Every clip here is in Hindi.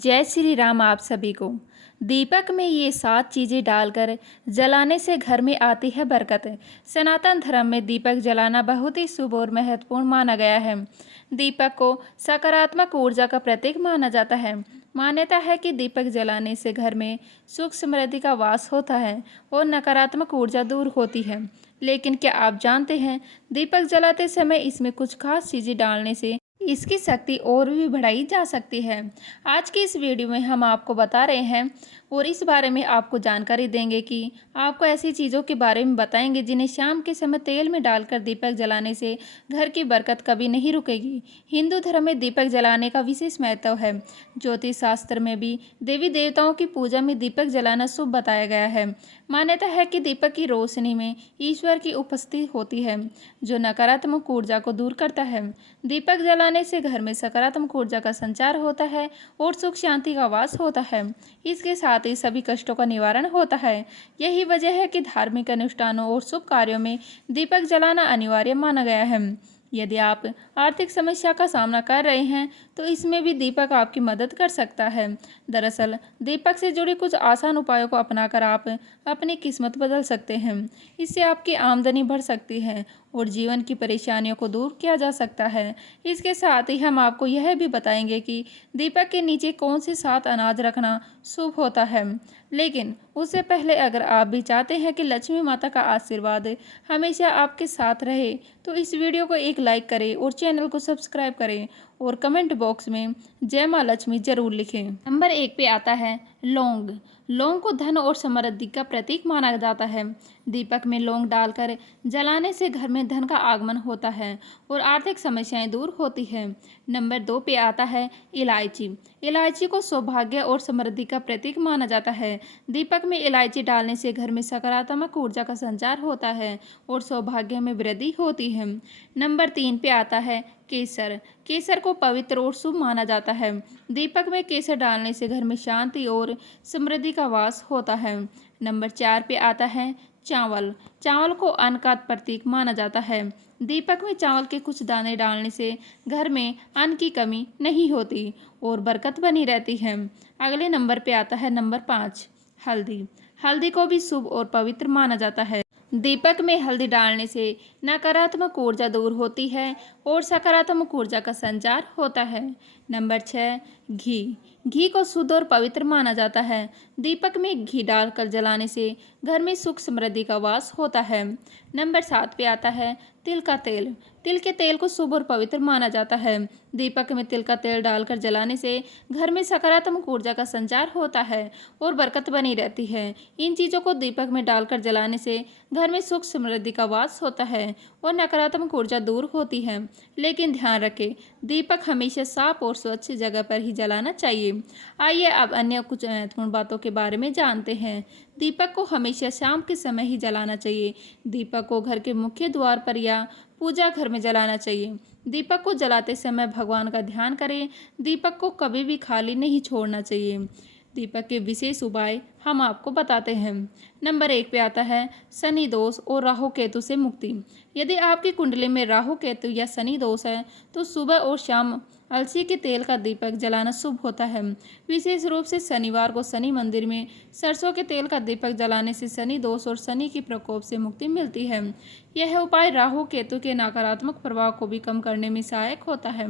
जय श्री राम आप सभी को। दीपक में ये 7 चीज़ें डालकर जलाने से घर में आती है बरकत। सनातन धर्म में दीपक जलाना बहुत ही शुभ और महत्वपूर्ण माना गया है। दीपक को सकारात्मक ऊर्जा का प्रतीक माना जाता है। मान्यता है कि दीपक जलाने से घर में सुख समृद्धि का वास होता है और नकारात्मक ऊर्जा दूर होती है। लेकिन क्या आप जानते हैं, दीपक जलाते समय इसमें कुछ खास चीज़ें डालने से इसकी शक्ति और भी बढ़ाई जा सकती है। आज की इस वीडियो में हम आपको बता रहे हैं और इस बारे में आपको जानकारी देंगे कि आपको ऐसी चीज़ों के बारे में बताएंगे जिन्हें शाम के समय तेल में डालकर दीपक जलाने से घर की बरकत कभी नहीं रुकेगी। हिंदू धर्म में दीपक जलाने का विशेष महत्व है। ज्योतिष शास्त्र में भी देवी देवताओं की पूजा में दीपक जलाना शुभ बताया गया है। मान्यता है कि दीपक की रोशनी में ईश्वर की उपस्थिति होती है, जो नकारात्मक ऊर्जा को दूर करता है। दीपक जलाने से घर में सकारात्मक ऊर्जा का संचार होता है और सुख शांति का वास होता है। इसके साथ ही सभी कष्टों का निवारण होता है। यही वजह है कि धार्मिक अनुष्ठानों और शुभ कार्यों में दीपक जलाना अनिवार्य माना गया है। यदि आप आर्थिक समस्या का सामना कर रहे हैं तो इसमें भी दीपक आपकी मदद कर सकता है। दरअसल दीपक से जुड़े कुछ आसान उपायों को अपनाकर आप अपनी किस्मत बदल सकते हैं। इससे आपकी आमदनी बढ़ सकती है और जीवन की परेशानियों को दूर किया जा सकता है। इसके साथ ही हम आपको यह भी बताएंगे कि दीपक के नीचे कौन से 7 अनाज रखना शुभ होता है। लेकिन उससे पहले अगर आप भी चाहते हैं कि लक्ष्मी माता का आशीर्वाद हमेशा आपके साथ रहे तो इस वीडियो को एक लाइक करें और चैनल को सब्सक्राइब करें और कमेंट बॉक्स में जय माँ लक्ष्मी जरूर लिखें। नंबर 1 पे आता है लौंग। लौंग को धन और समृद्धि का प्रतीक माना जाता है। दीपक में लौंग डालकर जलाने से घर में धन का आगमन होता है और आर्थिक समस्याएं दूर होती है। नंबर 2 पे आता है इलायची। इलायची को सौभाग्य और समृद्धि का प्रतीक माना जाता है। दीपक में इलायची डालने से घर में सकारात्मक ऊर्जा का संचार होता है और सौभाग्य में वृद्धि होती है। नंबर 3 पे आता है केसर। केसर को पवित्र और शुभ माना जाता है। दीपक में केसर डालने से घर में शांति और समृद्धि का वास होता है। नंबर 4 पे आता है चावल। चावल को अन्न का प्रतीक माना जाता है। दीपक में चावल के कुछ दाने डालने से घर में अन्न की कमी नहीं होती और बरकत बनी रहती है। अगले नंबर पे आता है नंबर 5 हल्दी। हल्दी को भी शुभ और पवित्र माना जाता है। दीपक में हल्दी डालने से नकारात्मक ऊर्जा दूर होती है और सकारात्मक ऊर्जा का संचार होता है। नंबर 6 घी। घी को शुद्ध और पवित्र माना जाता है। दीपक में घी डालकर जलाने से घर में सुख समृद्धि का वास होता है। नंबर 7 पे आता है तिल का तेल। तिल के तेल को शुभ और पवित्र माना जाता है। दीपक में तिल का तेल डालकर जलाने से घर में सकारात्मक ऊर्जा का संचार होता है और बरकत बनी रहती है। इन चीज़ों को दीपक में डालकर जलाने से घर में सुख समृद्धि का वास होता है और नकारात्मक ऊर्जा दूर होती है। लेकिन ध्यान रखें, दीपक हमेशा साफ और स्वच्छ जगह पर ही जलाना चाहिए। आइए अब अन्य कुछ महत्वपूर्ण बातों के बारे में जानते हैं। दीपक को हमेशा शाम के समय ही जलाना चाहिए। दीपक को घर के मुख्य द्वार पर या पूजा घर में जलाना चाहिए। दीपक को जलाते समय भगवान का ध्यान करें। दीपक को कभी भी खाली नहीं छोड़ना चाहिए। दीपक के विशेष उपाय हम आपको बताते हैं। नंबर 1 पे आता है शनि दोष और राहु केतु से मुक्ति। यदि आपकी कुंडली में राहु केतु या शनि दोष है तो सुबह और शाम अलसी के तेल का दीपक जलाना शुभ होता है। विशेष रूप से शनिवार को शनि मंदिर में सरसों के तेल का दीपक जलाने से शनि दोष और शनि के प्रकोप से मुक्ति मिलती है। यह उपाय राहु केतु के नकारात्मक प्रभाव को भी कम करने में सहायक होता है।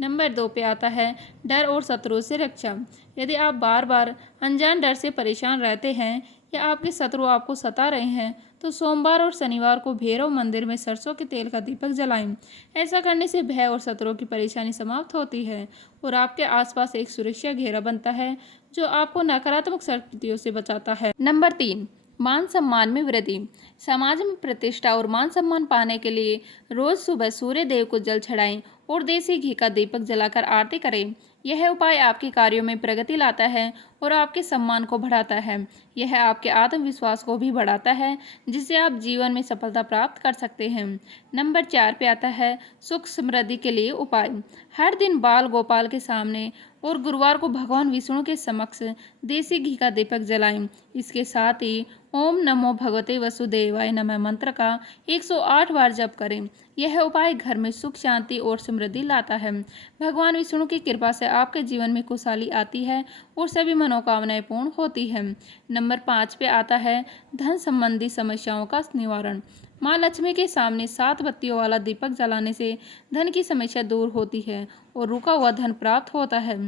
नंबर 2 पे आता है डर और शत्रु से रक्षा। यदि आप बार बार अनजान डर से परेशान रहते हैं या आपके शत्रु आपको सता रहे हैं तो सोमवार और शनिवार को भैरव मंदिर में सरसों के तेल का दीपक जलाएं। ऐसा करने से भय और शत्रुओं की परेशानी समाप्त होती है और आपके आसपास एक सुरक्षा घेरा बनता है जो आपको नकारात्मक शक्तियों से बचाता है। नंबर 3 मान सम्मान में वृद्धि। समाज में प्रतिष्ठा और मान सम्मान पाने के लिए रोज सुबह सूर्य देव को जल चढ़ाएं और देसी घी का दीपक जलाकर आरती करें। यह उपाय आपके कार्यों में प्रगति लाता है और आपके सम्मान को बढ़ाता है। यह आपके आत्मविश्वास को भी बढ़ाता है, जिससे आप जीवन में सफलता प्राप्त कर सकते हैं। नंबर 4 पे आता है सुख समृद्धि के लिए उपाय। हर दिन बाल गोपाल के सामने और गुरुवार को भगवान विष्णु के समक्ष देसी घी का दीपक जलाएं। इसके साथ ही ओम नमो भगवते वसुदेवाय नमः मंत्र का 108 बार जप करें। यह उपाय घर में सुख, शांति और समृद्धि लाता है। भगवान विष्णु की कृपा से आपके जीवन में खुशहाली आती है और सभी मनोकामनाएं पूर्ण होती है। नंबर 5 पे आता है धन संबंधी समस्याओं का निवारण। माँ लक्ष्मी के सामने 7 बत्तियों वाला दीपक जलाने से धन की समस्या दूर होती है और रुका हुआ धन प्राप्त होता है।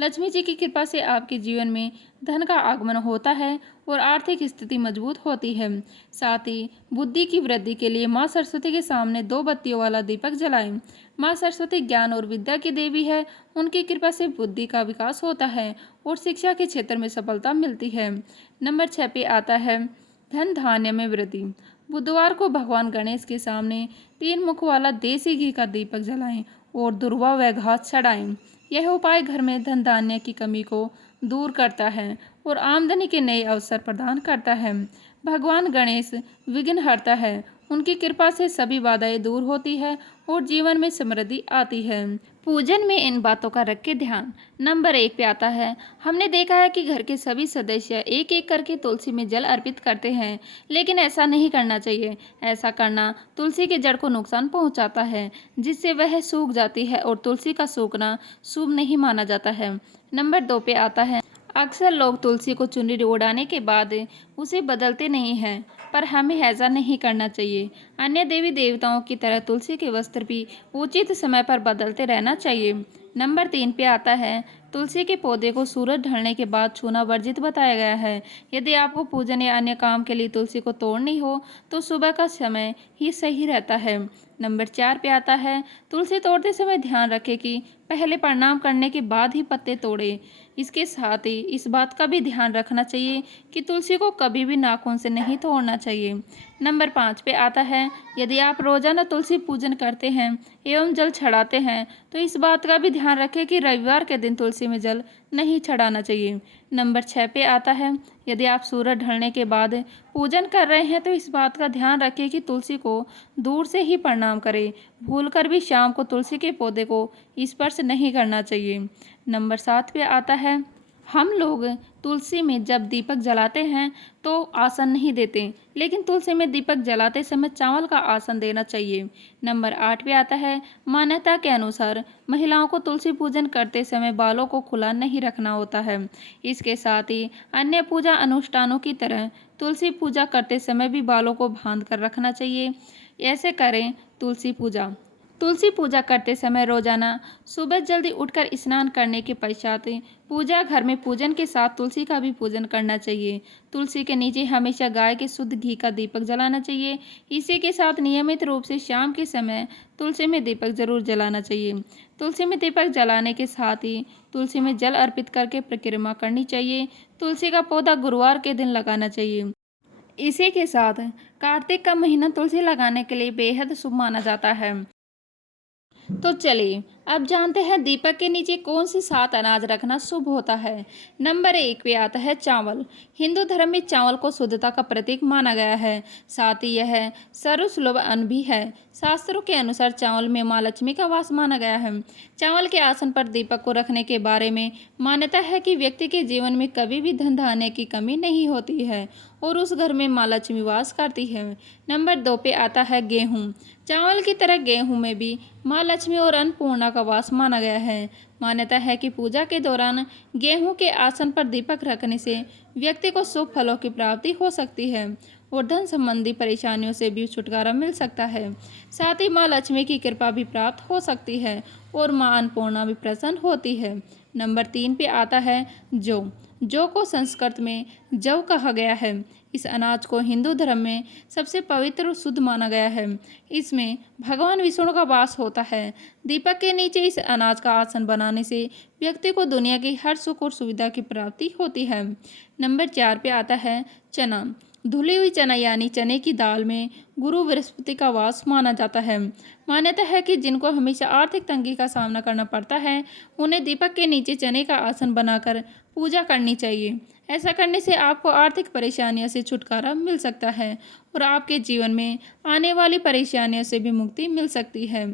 लक्ष्मी जी की कृपा से आपके जीवन में धन का आगमन होता है और आर्थिक स्थिति मजबूत होती है। साथ ही बुद्धि की वृद्धि के लिए माँ सरस्वती के सामने 2 बत्तियों वाला दीपक जलाएं। माँ सरस्वती ज्ञान और विद्या की देवी है। उनकी कृपा से बुद्धि का विकास होता है और शिक्षा के क्षेत्र में सफलता मिलती है। नंबर 6 पे आता है धन धान्य में वृद्धि। बुधवार को भगवान गणेश के सामने 3 मुख वाला देसी घी का दीपक जलाएं और दुर्वा व घास चढ़ाएं। यह उपाय घर में धन धान्य की कमी को दूर करता है और आमदनी के नए अवसर प्रदान करता है। भगवान गणेश विघ्नहर्ता है। उनकी कृपा से सभी बाधाएं दूर होती है और जीवन में समृद्धि आती है। पूजन में इन बातों का रख के ध्यान। नंबर 1 पे आता है हमने देखा है कि घर के सभी सदस्य एक एक करके तुलसी में जल अर्पित करते हैं, लेकिन ऐसा नहीं करना चाहिए। ऐसा करना तुलसी के जड़ को नुकसान पहुंचाता है, जिससे वह सूख जाती है और तुलसी का सूखना शुभ नहीं माना जाता है। नंबर 2 पे आता है अक्सर लोग तुलसी को चुनरी उड़ाने के बाद उसे बदलते नहीं हैं, पर हमें ऐसा नहीं करना चाहिए। अन्य देवी देवताओं की तरह तुलसी के वस्त्र भी उचित समय पर बदलते रहना चाहिए। नंबर 3 पे आता है तुलसी के पौधे को सूरज ढलने के बाद छूना वर्जित बताया गया है। यदि आपको पूजन या अन्य काम के लिए तुलसी को तोड़नी हो तो सुबह का समय ही सही रहता है। नंबर 4 पे आता है तुलसी तोड़ते समय ध्यान रखें कि पहले प्रणाम करने के बाद ही पत्ते तोड़े। इसके साथ ही इस बात का भी ध्यान रखना चाहिए कि तुलसी को कभी भी नाखून से नहीं तोड़ना चाहिए। नंबर 5 पे आता है यदि आप रोजाना तुलसी पूजन करते हैं एवं जल चढ़ाते हैं तो इस बात का भी ध्यान रखें कि रविवार के दिन तुलसी में जल नहीं चढ़ाना चाहिए। नंबर 6 पे आता है यदि आप सूरज ढलने के बाद पूजन कर रहे हैं तो इस बात का ध्यान रखें कि तुलसी को दूर से ही प्रणाम करें। भूलकर भी शाम को तुलसी के पौधे को स्पर्श नहीं करना चाहिए। नंबर 7 पे आता है हम लोग तुलसी में जब दीपक जलाते हैं तो आसन नहीं देते, लेकिन तुलसी में दीपक जलाते समय चावल का आसन देना चाहिए। नंबर 8 पे आता है मान्यता के अनुसार महिलाओं को तुलसी पूजन करते समय बालों को खुला नहीं रखना होता है। इसके साथ ही अन्य पूजा अनुष्ठानों की तरह तुलसी पूजा करते समय भी बालों को बांध कर रखना चाहिए। ऐसे करें तुलसी पूजा करते समय रोजाना सुबह जल्दी उठकर स्नान करने के पश्चात पूजा घर में पूजन के साथ तुलसी का भी पूजन करना चाहिए। तुलसी के नीचे हमेशा गाय के शुद्ध घी का दीपक जलाना चाहिए। इसी के साथ नियमित रूप से शाम के समय तुलसी में दीपक जरूर जलाना चाहिए। तुलसी में दीपक जलाने के साथ ही तुलसी में जल अर्पित करके परिक्रमा करनी चाहिए। तुलसी का पौधा गुरुवार के दिन लगाना चाहिए। इसी के साथ कार्तिक का महीना तुलसी लगाने के लिए बेहद शुभ माना जाता है। तो चलिए अब जानते हैं दीपक के नीचे कौन से 7 अनाज रखना शुभ होता है। नंबर 1 पे आता है चावल। हिंदू धर्म में चावल को शुद्धता का प्रतीक माना गया है, साथ ही यह सर्वसुलभ अन्न भी है। शास्त्रों के अनुसार चावल में माँ लक्ष्मी का वास माना गया है। चावल के आसन पर दीपक को रखने के बारे में मान्यता है कि व्यक्ति के जीवन में कभी भी धन धान्य की कमी नहीं होती है और उस घर में माँ लक्ष्मी वास करती है। नंबर 2 पे आता है गेहूँ। चावल की तरह गेहूं में भी माँ लक्ष्मी और अन्नपूर्णा का वास माना गया है। मान्यता है कि पूजा के दौरान गेहूं के आसन पर दीपक रखने से व्यक्ति को शुभ फलों की प्राप्ति हो सकती है और धन संबंधी परेशानियों से भी छुटकारा मिल सकता है। साथ ही माँ लक्ष्मी की कृपा भी प्राप्त हो सकती है और माँ अन्नपूर्णा भी प्रसन्न होती है। नंबर 3 पे आता है जौ को संस्कृत में जव कहा गया है। इस अनाज को हिंदू धर्म में सबसे पवित्र और शुद्ध माना गया है। इसमें भगवान विष्णु का वास होता है। दीपक के नीचे इस अनाज का आसन बनाने से व्यक्ति को दुनिया की हर सुख और सुविधा की प्राप्ति होती है। नंबर 4 पे आता है चना। धुली हुई चना यानी चने की दाल में गुरु बृहस्पति का वास माना जाता है। मान्यता है कि जिनको हमेशा आर्थिक तंगी का सामना करना पड़ता है उन्हें दीपक के नीचे चने का आसन बनाकर पूजा करनी चाहिए। ऐसा करने से आपको आर्थिक परेशानियों से छुटकारा मिल सकता है और आपके जीवन में आने वाली परेशानियों से भी मुक्ति मिल सकती है।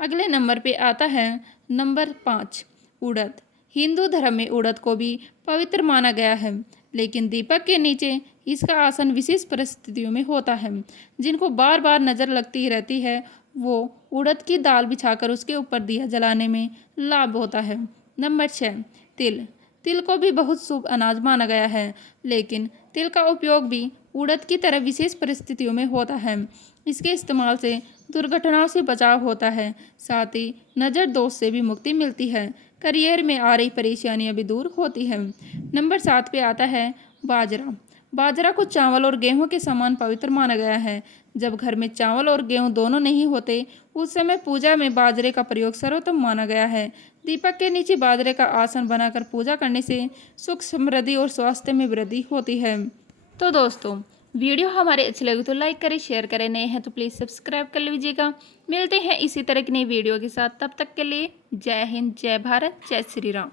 अगले नंबर पे आता है नंबर 5 उड़द। हिंदू धर्म में उड़द को भी पवित्र माना गया है, लेकिन दीपक के नीचे इसका आसन विशेष परिस्थितियों में होता है। जिनको बार बार नज़र लगती रहती है वो उड़द की दाल बिछाकर उसके ऊपर दिया जलाने में लाभ होता है। नंबर 6, तिल। तिल को भी बहुत शुभ अनाज माना गया है, लेकिन तिल का उपयोग भी उड़द की तरह विशेष परिस्थितियों में होता है। इसके इस्तेमाल से दुर्घटनाओं से बचाव होता है, साथ ही नज़र दोष से भी मुक्ति मिलती है। करियर में आ रही परेशानियां भी दूर होती हैं। नंबर 7 पे आता है बाजरा। बाजरा को चावल और गेहूं के समान पवित्र माना गया है। जब घर में चावल और गेहूं दोनों नहीं होते, उस समय पूजा में बाजरे का प्रयोग सर्वोत्तम माना गया है। दीपक के नीचे बाजरे का आसन बनाकर पूजा करने से सुख, समृद्धि और स्वास्थ्य में वृद्धि होती है। तो दोस्तों, वीडियो हमारे अच्छी लगी तो लाइक करें, शेयर करें। नए हैं तो प्लीज़ सब्सक्राइब कर लीजिएगा। मिलते हैं इसी तरह की नई वीडियो के साथ। तब तक के लिए जय हिंद, जय भारत, जय श्री राम।